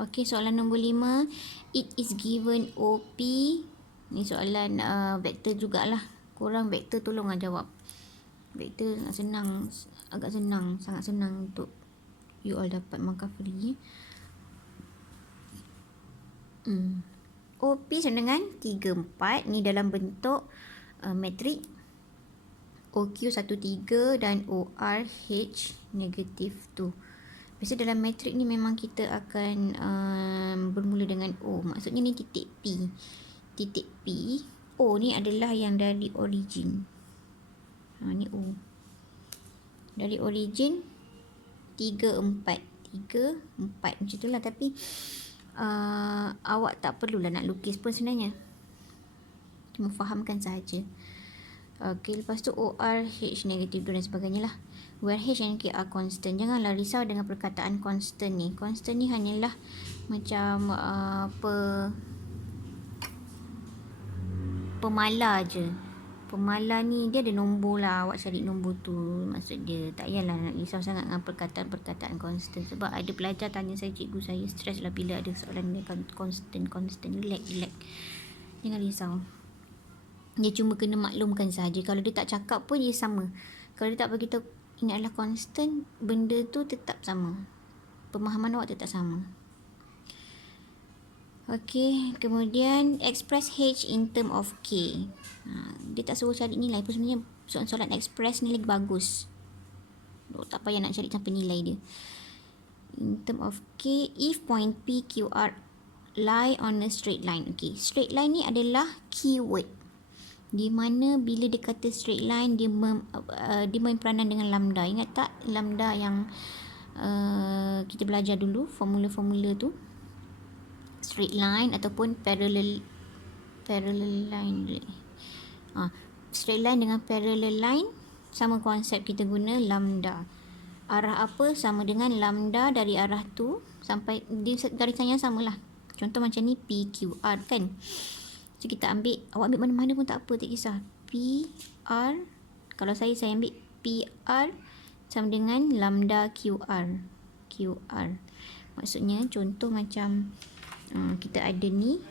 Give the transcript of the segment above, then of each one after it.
Okey, soalan nombor 5. It is given OP. Ni soalan vektor jugalah. Korang vektor tolonglah jawab. Vektor senang, agak senang, sangat senang untuk you all dapat markah free. OP sama dengan 3, 4. Ni dalam bentuk matrik. OQ 1, 3 dan ORH negatif 2. Biasa dalam matrik ni memang kita akan bermula dengan O. Maksudnya ni titik P. Titik P. O ni adalah yang dari origin. Ni O. Dari origin 3, 4. 3, 4. Macam tu lah. Tapi awak tak perlulah nak lukis pun sebenarnya. Cuma fahamkan sahaja. Okey, lepas tu ORH negatif 2 dan sebagainya lah. Where H and K are constant. Janganlah risau dengan perkataan constant ni. Constant ni hanyalah macam pemala je. Pemala ni dia ada nombor lah. Awak cari nombor tu. Maksud dia tak payahlah nak risau sangat dengan perkataan-perkataan constant. Sebab ada pelajar tanya saya, cikgu saya stres lah bila ada soalan dia constant. Relax. Jangan risau. Dia cuma kena maklumkan sahaja. Kalau dia tak cakap pun dia sama. Kalau dia tak beritahu ini adalah constant, benda tu tetap sama. Pemahaman awak tetap sama. Okey, kemudian express H in term of K. Dia tak suruh cari nilai pun sebenarnya. Soalan express ni lagi bagus. Tak payah nak cari sampai nilai dia. In term of K, if point P, Q, R lie on a straight line. Okey, straight line ni adalah keyword. Di mana bila dia kata straight line, dia main peranan dengan lambda. Ingat tak lambda yang kita belajar dulu, formula-formula tu? Straight line ataupun parallel line. Straight line dengan parallel line sama konsep, kita guna lambda. Arah apa sama dengan lambda dari arah tu sampai di garisan yang samalah. Contoh macam ni PQR kan. So kita ambil, awak ambil mana-mana pun tak apa, tak kisah. PR, kalau saya ambil PR sama dengan lambda QR. Maksudnya contoh macam kita ada ni,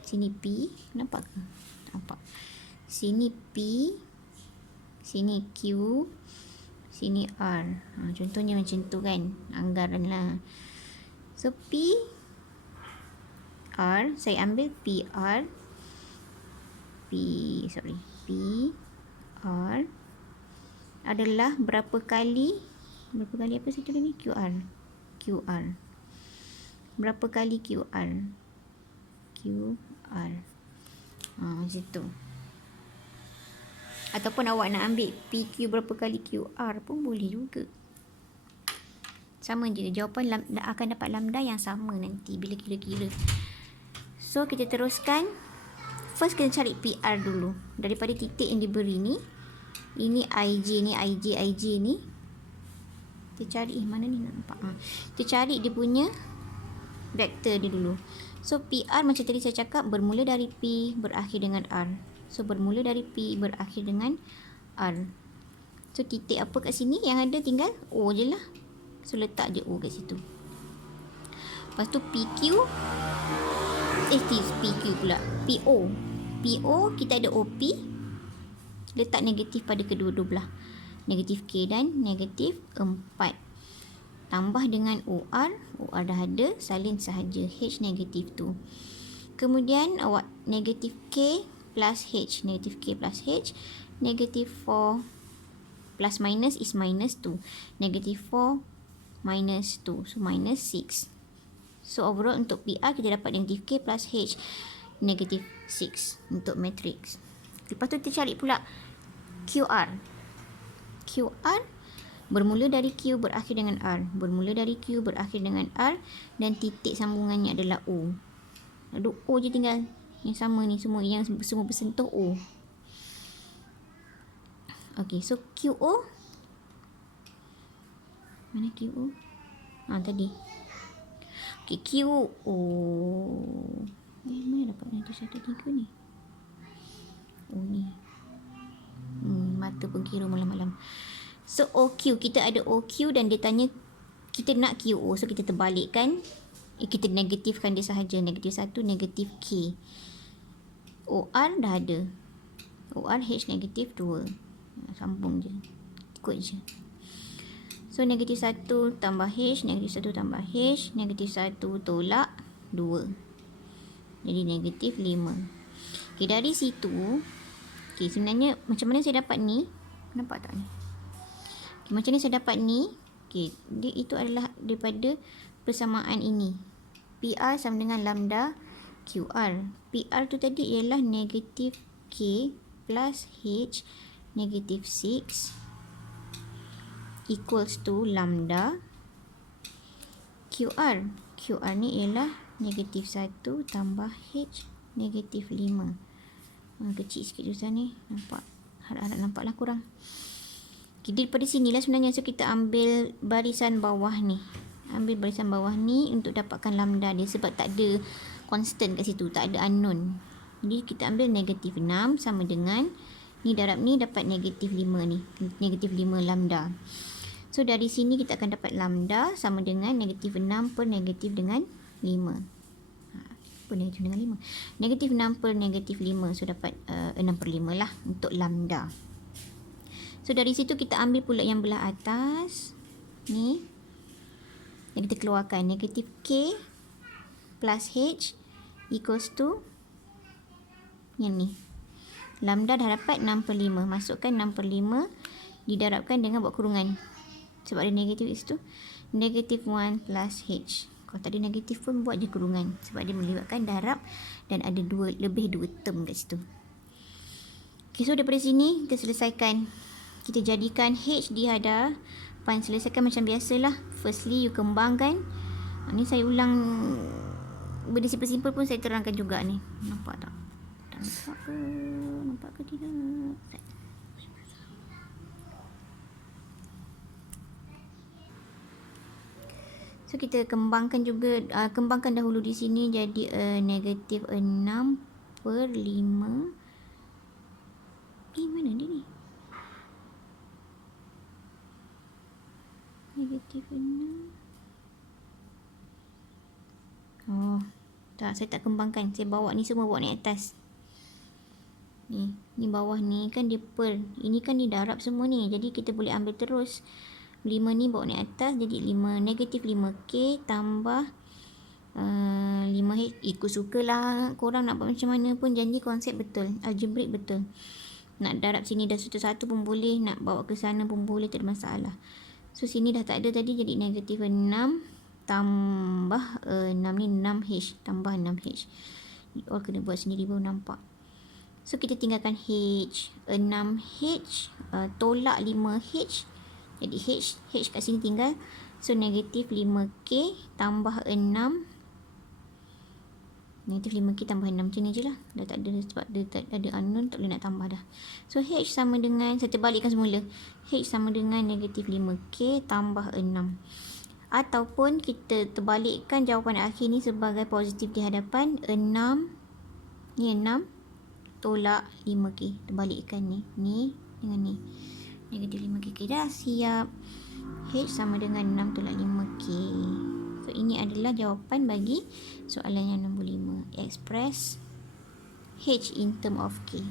sini P, nampak ke? Nampak. Sini P, sini Q, sini R. Contohnya macam tu kan, anggaran lah. So P R, saya ambil PR, P R adalah berapa kali apa situ ni? QR. Berapa kali QR? Macam tu. Ataupun awak nak ambil PQ berapa kali QR pun boleh juga. Sama je, jawapan akan dapat lambda yang sama nanti bila kira-kira. So kita teruskan. First kita cari PR dulu. Daripada titik yang diberi ni, ini IJ ni, IJ ni. Kita cari, mana ni nampak? Kita cari dia punya vektor dia dulu. So PR macam tadi saya cakap, bermula dari P, berakhir dengan R. So bermula dari P, berakhir dengan R. So titik apa kat sini? Yang ada tinggal O je lah. So letak je O kat situ. Lepas tu PQ, PQ pula, PO kita ada OP, letak negatif pada kedua-dua belah, negatif K dan negatif 4, tambah dengan OR dah ada, salin sahaja, H negatif 2. Kemudian awak negatif K plus H, negatif K plus H, negatif 4 plus minus is minus 2, negatif 4 minus 2, so minus 6. So overall untuk PR kita dapat negatif K plus H, negatif 6 untuk matrix. Lepas tu kita cari pula QR. QR bermula dari Q, berakhir dengan R. Bermula dari Q, berakhir dengan R. Dan titik sambungannya adalah O. Ada O je tinggal. Yang sama ni semua, yang semua bersentuh O. Okay, so QO. Mana QO? Tadi. Okay, QO. Mana dapat nanti 1, 3 ni? Ni. Mata pun kira malam-malam. So OQ, kita ada OQ dan dia tanya kita nak QO. So kita terbalikkan Kita negatifkan dia sahaja. Negatif 1, negatif K. OR dah ada. OR H negatif 2. Sambung je. Ikut je. So, negatif 1 tambah H, negatif 1 tambah H, negatif 1 tolak 2. Jadi, negatif 5. Okay, dari situ, okay, sebenarnya macam mana saya dapat ni? Nampak tak ni? Okay, macam mana saya dapat ni? Okay, itu adalah daripada persamaan ini. PR sama dengan lambda QR. PR tu tadi ialah negatif K plus H negatif 6 equals to lambda QR. QR ni ialah negatif 1 tambah H negatif 5. Kecil sikit tulisan ni. Nampak? Harap-harap nampak lah kurang. Okay, daripada sini lah sebenarnya. So, kita ambil barisan bawah ni. Ambil barisan bawah ni untuk dapatkan lambda dia. Sebab tak ada constant kat situ. Tak ada unknown. Jadi, kita ambil negatif 6 sama dengan ni darab ni dapat negatif 5 ni. Negatif 5 lambda. So, dari sini kita akan dapat lambda sama dengan negatif 6 per negatif dengan 5. Apa negatif dengan 5? Negatif 6 per negatif 5. So, dapat 6 per 5 lah untuk lambda. So, dari situ kita ambil pula yang belah atas. Ni. Yang kita keluarkan. Negatif K plus H equals to yang ni. Lambda dah dapat 6 per 5. Masukkan 6 per 5. Didarabkan dengan buat kurungan. Sebab ada negatif kat situ. Negatif 1 plus H. Kalau tak ada negatif pun buat je kurungan. Sebab dia melibatkan darab. Dan ada lebih 2 term kat situ. Okay, so daripada sini kita selesaikan. Kita jadikan H di hadapan. Selesaikan macam biasalah. Firstly, you kembangkan. Ni saya ulang. Benda simple-simple pun saya terangkan juga ni. Nampak tak? Nampak ke? Nampak ke tidak? So, kita kembangkan juga. Kembangkan dahulu di sini. Jadi, negatif 6 per 5. Mana dia ni? Negatif 6. Oh, tak, saya tak kembangkan. Saya bawa ni semua, bawa naik atas. Ni bawah ni kan dia per. Ini kan didarab semua ni. Jadi kita boleh ambil terus. 5 ni bawa naik atas. Jadi 5, negatif 5K tambah 5H. Ikut sukalah korang nak buat macam mana pun. Janji konsep betul. Algebrik betul. Nak darab sini dah satu-satu pun boleh. Nak bawa ke sana pun boleh. Tak ada masalah. So, sini dah tak ada tadi. Jadi negatif 6 tambah 6 ni 6H. Tambah 6H. All kena buat sendiri baru nampak. So, kita tinggalkan H. 6H. Tolak 5H. Jadi H kat sini tinggal. So, negatif 5K tambah 6. Negatif 5K tambah 6. Macam ni je lah. Dah tak ada. Sebab dia tak ada unknown. Tak boleh nak tambah dah. So, H sama dengan. Saya terbalikkan semula. H sama dengan negatif 5K tambah 6. Ataupun kita terbalikkan jawapan akhir ni sebagai positif di hadapan. 6. Ni 6. Tolak 5K. Terbalikkan ni. Ni dengan ni. Negatif 5K. Okay, dah siap. H sama dengan 6 tolak 5K. So, ini adalah jawapan bagi soalan yang nombor 5. Express H in term of K.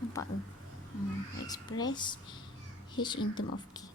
Nampak ke? Express H in term of K.